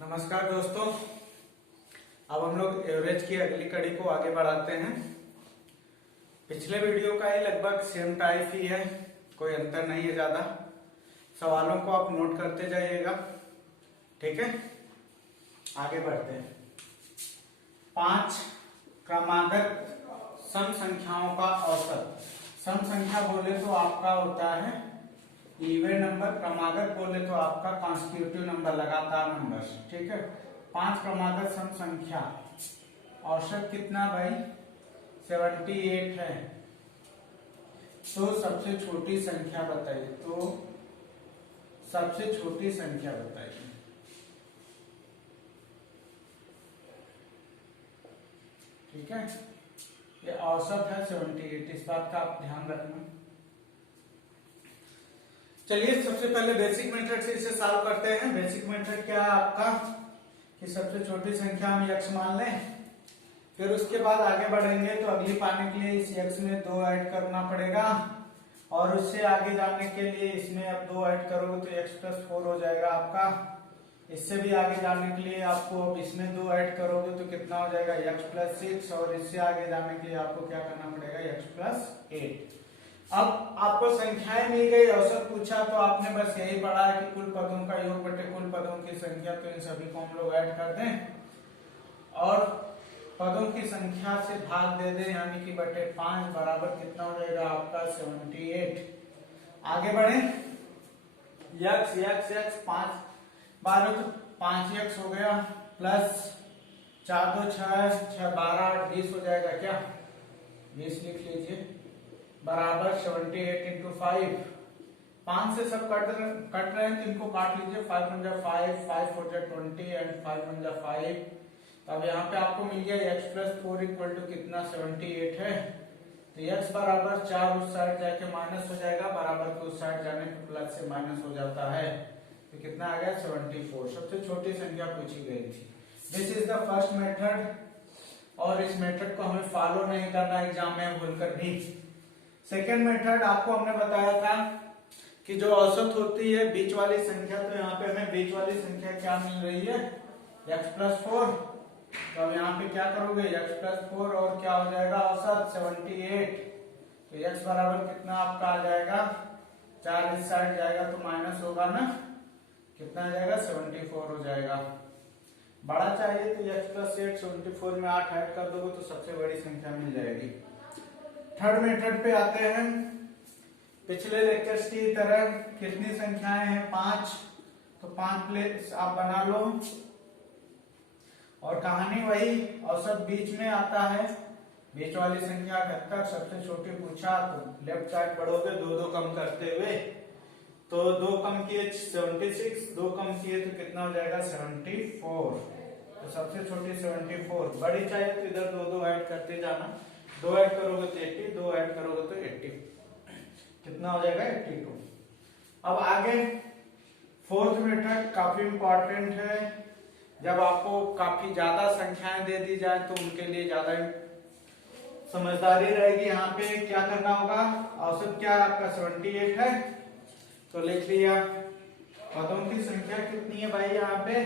नमस्कार दोस्तों, अब हम लोग एवरेज की अगली कड़ी को आगे बढ़ाते हैं। पिछले वीडियो का ही लगभग सेम टाइप ही है, कोई अंतर नहीं है ज्यादा। सवालों को आप नोट करते जाइएगा, ठीक है। आगे बढ़ते हैं। 5 क्रमागत सम संख्याओं का औसत। सम संख्या बोले तो आपका होता है इवन नंबर, क्रमागत बोले तो आपका कॉन्स्टिट्यूटिव नंबर, लगातार नंबर, ठीक है। 5 क्रमागत सम संख्या, औसत कितना भाई 78 है। तो सबसे छोटी संख्या बताइए, सबसे छोटी संख्या बताइए। ठीक है, ये औसत है 78, इस बात का आप ध्यान रखना। चलिए सबसे पहले बेसिक मेथड से इसे सॉल्व करते हैं। बेसिक मेथड क्या है आपका कि सबसे छोटी संख्या हम x मान लें, फिर उसके बाद आगे बढ़ेंगे तो अगली पाने के लिए इस x में 2 ऐड करना पड़ेगा, और उससे आगे जाने के लिए इसमें अब 2 ऐड करोगे तो x + 4 हो जाएगा आपका। इससे भी आगे जाने के लिए आपको अब इसमें 2 ऐड करोगे तो कितना हो जाएगा x + 6, और इससे आगे जाने के लिए आपको क्या करना पड़ेगा x + 8। अब आपको संख्याएं मिल गई, औसत पूछा तो आपने बस यही पढ़ा है कि कुल पदों का योग बटे कुल पदों की संख्या, तो इन सभी को हम लोग ऐड कर दें और पदों की संख्या से भाग दे दें, यानी कि बटे 5 बराबर कितना हो जाएगा आपका 78। आगे बढ़े, x 5 12 तो 5x हो गया, प्लस 4 2 6 6 12 8 20 हो जाएगा, क्या 20 लिख लीजिए, बराबर 78 × 5। 5 से सब कट रहे हैं तो इनको काट लीजिए, 5 × 5 5 × 20 एंड 5 × 5। तो अब यहाँ पे आपको मिल गया x + 4 = कितना 78 है। तो x बराबर 4 उस साइड जाके माइनस हो जाएगा, बराबर के उस साइड जाने पे प्लस से माइनस हो जाता है, तो कितना आ गया 74। सबसे छोटी संख्या पूछी गई थी। This is the first method, और इस मेथड को हमें फॉलो नहीं करना एग्जाम में भूलकर भी। सेकेंड मेथड आपको हमने बताया था कि जो औसत होती है बीच वाली संख्या, तो यहाँ पे हमें बीच वाली संख्या क्या मिल रही है x + 4। तो अब यहाँ पे क्या करोगे x + 4 और क्या हो जाएगा औसत 78। तो x बराबर कितना आपका आ जाएगा, 4 इस साइड जाएगा तो माइनस होगा ना, कितना आ जाएगा 74 हो जाएगा। बड़ा चाहिए तो x + 8 74 में 8 ऐड कर दोगे तो सबसे बड़ी संख्या मिल जाएगी। थर्ड मेथड पे आते हैं। पिछले लेक्चर्स की तरह कितनी संख्याएं हैं 5, तो 5 प्लेस आप बना लो, और कहानी वही, औसत बीच में आता है, बीच वाली संख्या 78, सबसे छोटी पूछा तो लेफ्ट साइड बढ़ोगे 2 कम करते हुए, तो 2 कम किए 76, 2 कम किए तो कितना हो जाएगा 74। तो सबसे छोटी 74, बड़ी चाहिए तो इधर 2 ऐड करते जाना, 2 ऐड करोगे तो 80, 2 ऐड करोगे तो 80, कितना हो जाएगा 82। अब आगे फोर्थ मेथड काफी इंपॉर्टेंट है। जब आपको काफी ज्यादा संख्याएं दे दी जाए तो उनके लिए ज्यादा समझदारी रहेगी। यहाँ पे क्या करना होगा, औसत क्या है आपका 78 है, तो लिख लिया। पदों की संख्या कितनी है भाई, यहाँ पे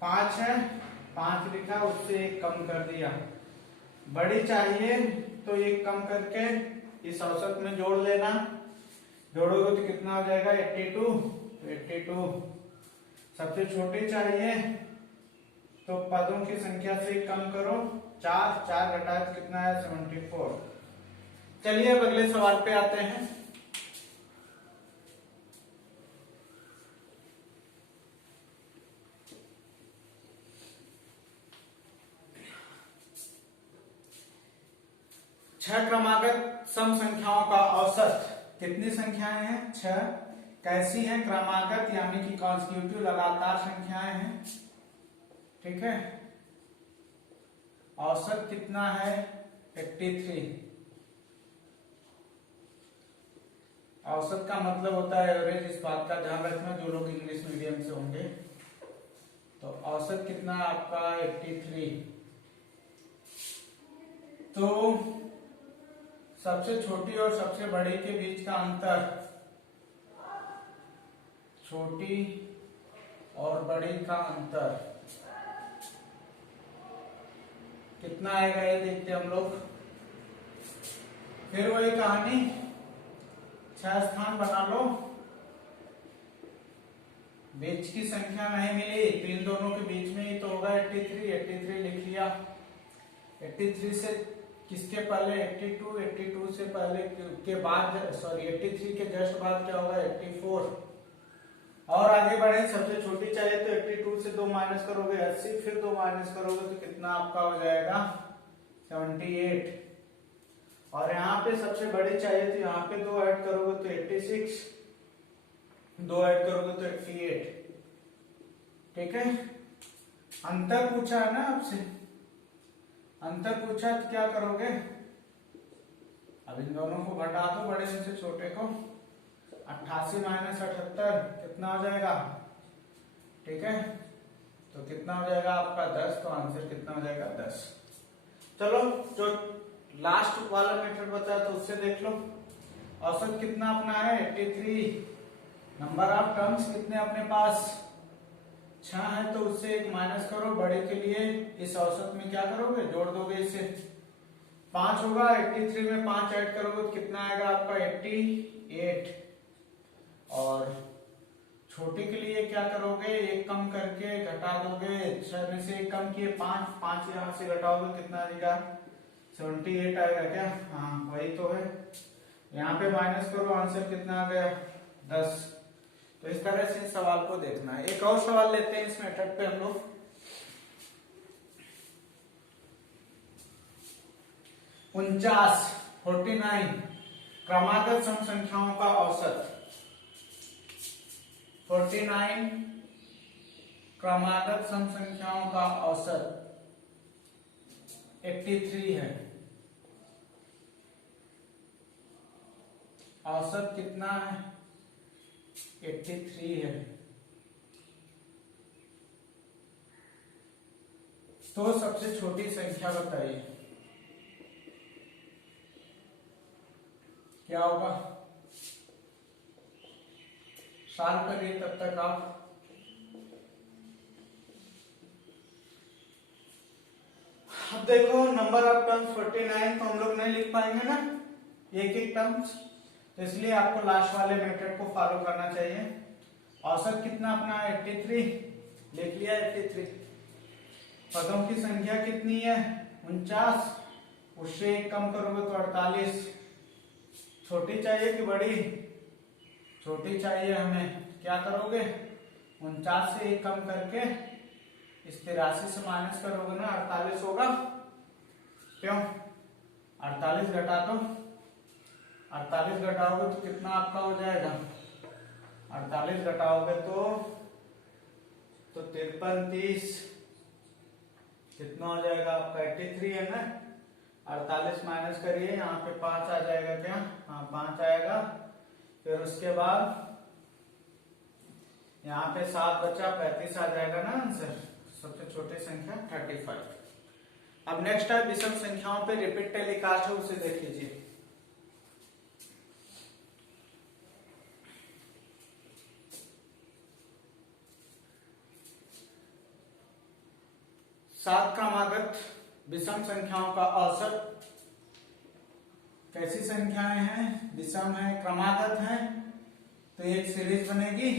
5 है, 5 लिखा, उससे 1 कम कर दिया। बड़ी चाहिए तो 1 कम करके इस औसत में जोड़ लेना, जोड़ोगे तो कितना हो जाएगा 82। तो 82। सबसे छोटी चाहिए तो पदों की संख्या से कम करो, 4 घटाए तो कितना है 74। चलिए अब अगले सवाल पे आते हैं। छह क्रमागत सम संख्याओं का औसत। कितनी संख्याएं हैं 6, कैसी हैं क्रमागत यानी कि कॉन्स्टिट्यूटिव लगातार संख्याएं हैं, ठीक है। औसत कितना है 83। औसत का मतलब होता है एवरेज, इस बात का ध्यान रखना जो लोग इंग्लिश मीडियम से होंगे। तो औसत कितना आपका 83। तो सबसे छोटी और सबसे बड़ी के बीच का अंतर, छोटी और बड़ी का अंतर कितना आएगा ये देखते हम लोग। फिर वही कहानी, 6 स्थान बना लो, बीच की संख्या नहीं मिली तो इन दोनों के बीच में ही तो होगा 83 लिख लिया। 83 से किसके पहले 82 से पहले के बाद 83 के जस्ट बाद क्या होगा 84। और आगे बढ़े, सबसे छोटी चाहिए तो 82 से 2 माइनस करोगे 80, फिर 2 माइनस करोगे तो कितना आपका हो जाएगा 78। और यहाँ पे सबसे बड़ी चाहिए तो यहाँ पे 2 ऐड करोगे तो 86, 2 ऐड करोगे तो 88। ठीक है, अंतर पूछा है ना आपसे, अंतर पूछा तो क्या करोगे, अब इन दोनों को घटा दो बड़े से छोटे को। 88 माइनस 78 कितना हो जाएगा, ठीक है, तो कितना हो जाएगा आपका 10, तो आंसर कितना हो जाएगा 10। चलो जो लास्ट वाला मेथड बचा तो उससे देख लो। औसत कितना अपना है 83, नंबर ऑफ टर्म्स कितने अपने पास 6 है, तो उससे 1 माइनस करो, बड़े के लिए इस औसत में क्या करोगे जोड़ दोगे, इसे 5 होगा, 83 में 5 ऐड करोगे तो कितना आएगा आपका 88। और छोटी के लिए क्या करोगे, 1 कम करके घटा दोगे, 6 में से 1 कम किए 5 यहाँ से घटाओगे कितना आएगा 78 आएगा क्या, हाँ वही तो है। यहाँ पे माइनस करो, आंसर कितना आ गया 10। तो इस तरह से इस सवाल को देखना है। एक और सवाल लेते हैं इस मेथड पे हम लोग। 49 क्रमागत सम संख्याओं का औसत, 49 क्रमागत सम संख्याओं का औसत 83 है। औसत कितना है 83 है। तो सबसे छोटी संख्या बताइए क्या होगा, सॉल्व करिए तब तक आप। अब देखो नंबर ऑफ टर्म्स 49 तो हम लोग नहीं लिख पाएंगे ना एक एक टर्म्स, तो इसलिए आपको लास्ट वाले मेथड को फॉलो करना चाहिए। औसत कितना अपना 83 लिख लिया, 83। पदों की संख्या कितनी है 49, उससे 1 कम करोगे तो 48। छोटी चाहिए कि बड़ी, छोटी चाहिए हमें, क्या करोगे 49 से 1 कम करके इस 83 से माइनस करोगे ना 48 होगा, क्यों 48 घटा दो, 48 घटाओगे तो कितना आपका हो जाएगा, 48 घटाओगे तो 53 30 कितना हो जाएगा आपका 83 है ना। 48 माइनस करिए, यहाँ पे 5 आ जाएगा क्या, हाँ 5 आएगा। फिर उसके बाद यहाँ पे 7 बचा, 35 आ जाएगा ना आंसर। सबसे छोटी संख्या 35। अब नेक्स्ट है विषम संख्याओं पे रिपीट टेलीकास्ट है, उसे देख लीजिए। सात क्रमागत विषम संख्याओं का औसत, कैसी संख्याएं हैं, विषम है, क्रमागत है, तो एक सीरीज बनेगी।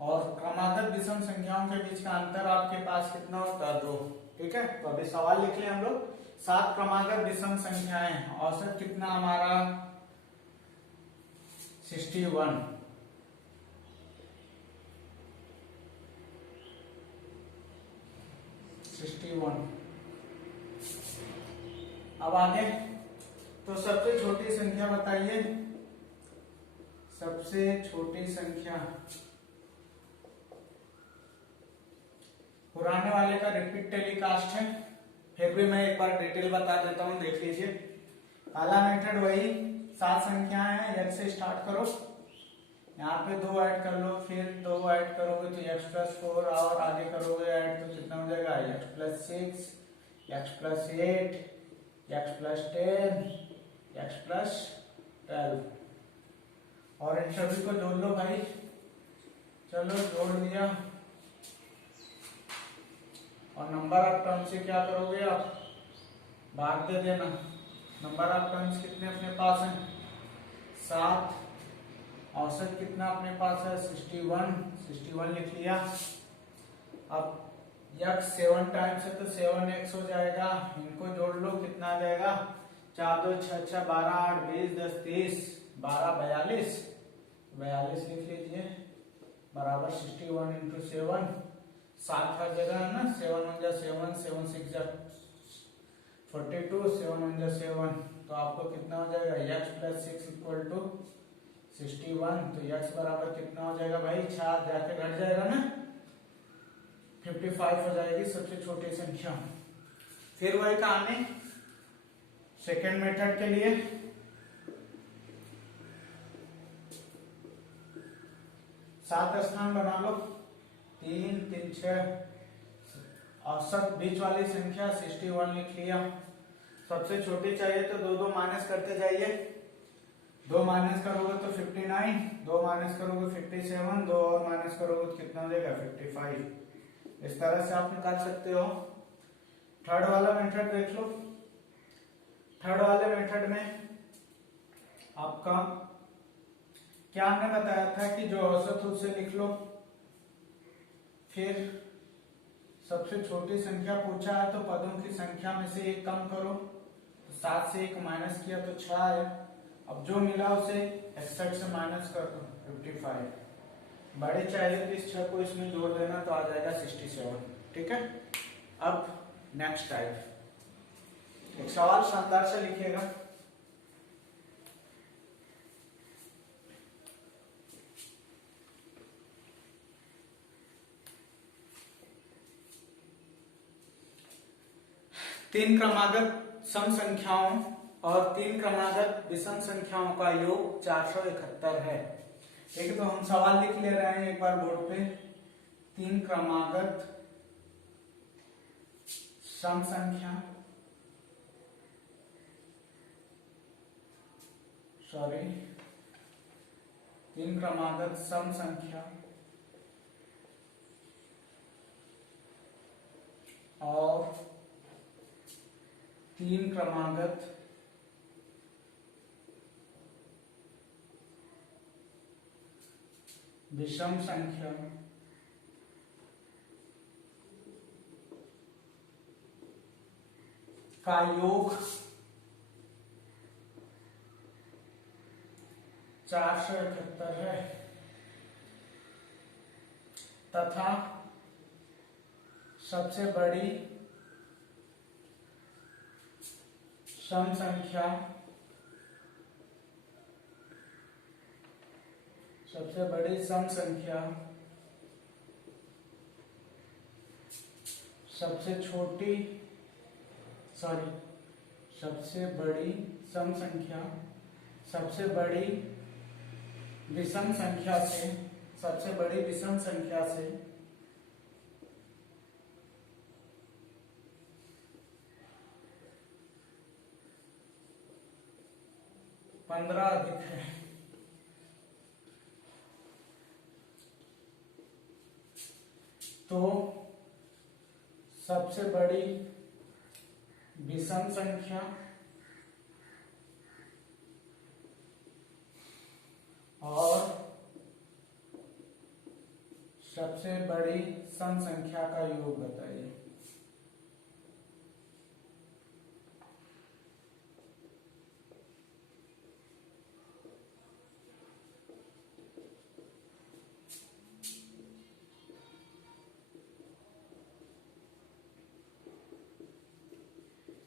और क्रमागत विषम संख्याओं के बीच का अंतर आपके पास कितना होता है 2। ठीक है, तो अभी सवाल लिख लें हम लोग। 7 क्रमागत विषम संख्याएं, औसत कितना हमारा 61। अब आगे, तो सबसे छोटी संख्या बताइए, सबसे छोटी संख्या। पुराने वाले का रिपीट टेलीकास्ट है, फिर भी मैं एक बार डिटेल बता देता हूं, देख लीजिए। पहला मेथड वही 7 संख्याएं हैं, x से स्टार्ट करो, यहाँ पे 2 ऐड कर लो, फिर 2 ऐड करोगे तो x+4, और आगे करोगे ऐड तो कितना हो जाएगा x+6, x+8, x+10, x+12। और इन सभी को जोड़ लो भाई, चलो जोड़ दिया, और नंबर ऑफ टर्म से क्या करोगे आप, भाग दे देना। नंबर ऑफ टर्म्स कितने अपने पास हैं, 7। औसत कितना अपने पास है, 61 लिख लिया। अब x 7 टाइम्स है तो 7x हो जाएगा, इनको जोड़ लो, कितना आ जाएगा, 4 2 6 6 12 8 20 10 30 12 42 लिख लीजिए, बराबर 61 इंटू 7, 7 हर जगह है ना, 7 1 जा 7 7 6 जा 42 7 1 जा 7, तो आपको कितना हो जाएगा, x प्लस 6 इक्वल टू 61। तो x बराबर कितना हो जाएगा भाई, 4 जाके घट जाएगा ना, 55 हो जाएगी सबसे छोटी संख्या। फिर वही कहानी सेकेंड मेथड के लिए, सात स्थान बना लो, 3 3 6, औसत बीच वाली संख्या 61 लिख लिया। सबसे छोटी चाहिए तो 2 2 माइनस करते जाइए, 2 माइनस करोगे तो 59, 2 माइनस करोगे 57, 2 और माइनस करोगे तो कितना हो जाएगा, 55। इस तरह से आप निकाल सकते हो। थर्ड वाला मेथड देख लो। थर्ड वाले मेथड में आपका क्या हमने बताया था कि जो औसत उसे लिख लो, फिर सबसे छोटी संख्या पूछा है तो पदों की संख्या में से एक कम करो, तो 7 से 1 माइनस किया तो 6 आया। अब जो मिला उसे 61 से माइनस कर दो, 55। बड़े चाहिए तो इस 6 को इसमें जोड़ देना तो आ जाएगा 67। ठीक है। अब नेक्स्ट टाइप, एक सवाल शानदार से लिखिएगा। तीन क्रमागत सम संख्याओं और 3 क्रमागत विषम संख्याओं का योग 471 है। ठीक है, तो हम सवाल लिख ले रहे हैं एक बार बोर्ड पे। 3 क्रमागत सम संख्या, सॉरी 3 क्रमागत सम संख्या और 3 क्रमागत विषम संख्या का योग 471 है तथा सबसे बड़ी सम संख्या, सबसे बड़ी सम संख्या सबसे छोटी, सॉरी सबसे बड़ी सम संख्या सबसे बड़ी विषम संख्या से, सबसे बड़ी विषम संख्या से पंद्रह अधिक है। तो सबसे बड़ी विषम संख्या और सबसे बड़ी सम संख्या का योग बताइए।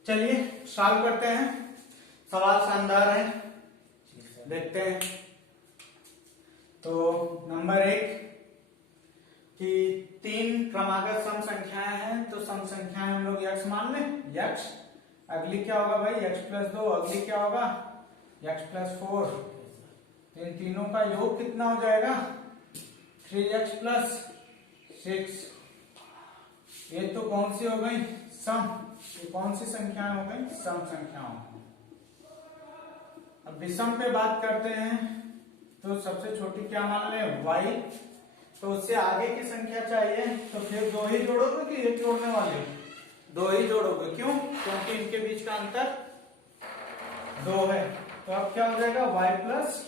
चलिए सॉल्व करते हैं। सवाल शानदार है, देखते हैं। तो नंबर 1 कि 3 क्रमागत सम संख्याएं हैं, तो सम संख्याएं हम लोग x मान लें। x अगली क्या होगा भाई, x प्लस 2, अगली क्या होगा x प्लस 4। तो इन तीनों का योग कितना हो जाएगा, 3x प्लस 6। ये तो कौन सी हो गई, सम। ये कौन सी संख्याएं हो गई, सम संख्याओं। अब विषम पे बात करते हैं, तो सबसे छोटी क्या मान ले, y। तो उससे आगे की संख्या चाहिए, तो फिर दो ही जोड़ोगे कि एक जोड़ने वाले हो? दो ही जोड़ोगे। क्यों? क्योंकि इनके बीच का अंतर 2 है। तो अब क्या हो जाएगा? y प्लस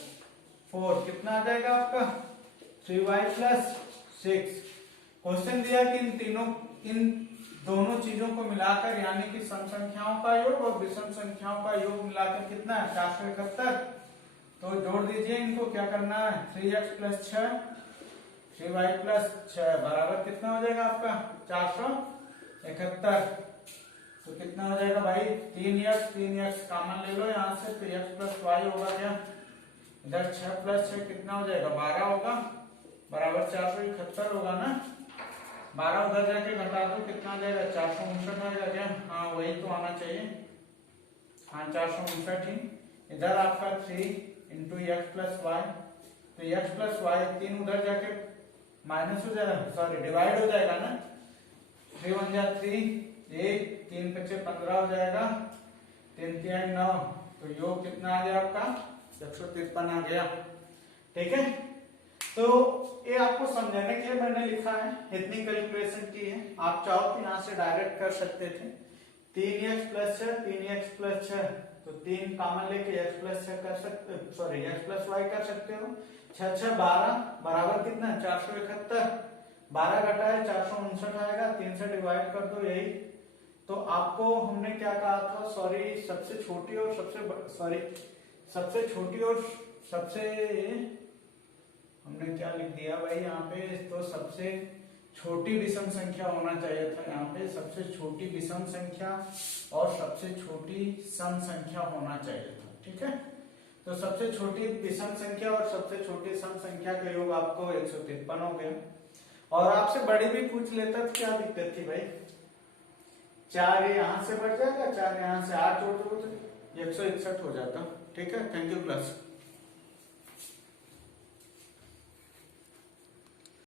4 कितना आ जाएगा आपका? 3y plus 6। क्वेश्चन दिया कि इन दोनों चीजों को मिलाकर यानी कि सम संख्याओं का योग और विषम संख्याओं का योग मिलाकर कितना है? 471। तो जोड़ दीजिए इनको। क्या करना है? 3x प्लस 6 3y प्लस 6 बराबर कितना हो जाएगा आपका? 471। तो कितना हो जाएगा भाई? 3x कॉमन ले लो यहाँ से, तो x प्लस वाई होगा क्या? इधर 6 प्लस 6 कितना हो जाएगा? 12 होगा, बराबर 471 होगा ना। 12 उधर जाके घटा दो, कितना आ जाएगा? 459 आएगा क्या? हाँ वही तो आना चाहिए। हाँ 459 ही। इधर आपका 3 इंटू एक्स प्लस वाई, तो एक्स प्लस वाई 3 उधर जाके माइनस हो जाएगा, सॉरी डिवाइड हो जाएगा ना। 3 1 जा 3 1 3 5 15 हो जाएगा, 3 3 9। तो योग कितना आ गया आपका? 153 आ गया। ठीक है, तो ये आपको समझाने के लिए मैंने लिखा है, इतनी कैलकुलेशन की है। आप चाहो तो यहाँ से डायरेक्ट कर सकते थे। 3x प्लस 6 3x प्लस 6, तो 3 कॉमन लेके x प्लस 6 कर सकते, सॉरी x प्लस y कर सकते हो। 6 6 12 बराबर कितना? 471। 12 घटाए 459 आएगा, 3 से डिवाइड कर दो, यही। तो आपको हमने क्या कहा था? सॉरी सबसे छोटी और सबसे छोटी और सबसे, हमने क्या लिख दिया भाई यहाँ पे? तो सबसे छोटी विषम संख्या होना चाहिए था यहाँ पे। सबसे छोटी विषम संख्या और सबसे छोटी सम संख्या होना चाहिए था। ठीक है, तो सबसे छोटी विषम संख्या और सबसे छोटी सम संख्या का योग आपको 153 हो गया। और आपसे बड़ी भी पूछ लेता तो क्या दिक्कत थी भाई? 4 यहाँ से बढ़ जाएगा, 4 यहाँ से 8 जोड़ दो तो 161 हो जाता। ठीक है, थैंक यू क्लास।